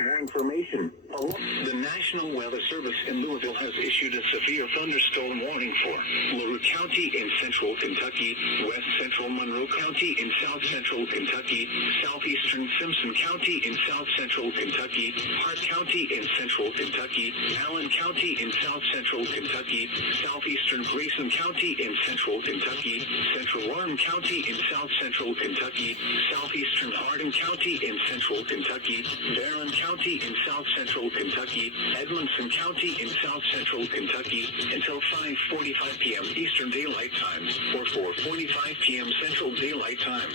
More information. The National Weather Service in Louisville has issued a severe thunderstorm warning for LaRue County in central Kentucky, west central Monroe County in south central Kentucky, southeastern Simpson County in south central Kentucky, Hart County in central Kentucky, Allen County in south central Kentucky, southeastern Grayson County in central Kentucky, central Warren County in south central Kentucky, southeastern Hardin County in central Kentucky, Barron County in south central Kentucky, Edmondson County in south central Kentucky until 5:45 p.m. Eastern Daylight Time or 4:45 p.m. Central Daylight Time.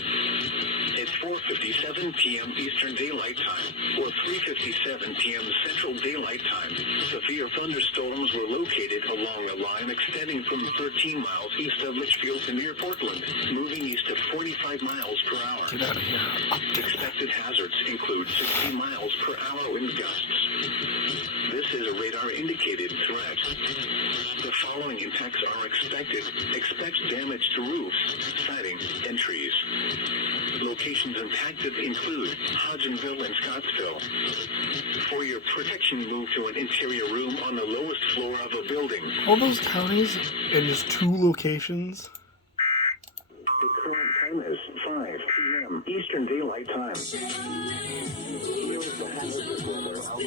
It's 4:57 p.m. Eastern Daylight Time or 3:57 p.m. Central Daylight Time. Severe thunderstorms were located along a line extending from 13 miles east of Litchfield to near Portland, moving east at 45 miles per hour. Get out of here. Expected hazards include 60 miles per hour wind gusts. This is a radar-indicated threat. The following impacts are expected. Expect damage to roofs, siding, and trees. Locations impacted include Hodgenville and Scottsville. For your protection, move to an interior room on the lowest floor of a building. All those counties in just 2 locations? The current time is 5 p.m. Eastern Daylight Time. Here is the hazardous weather.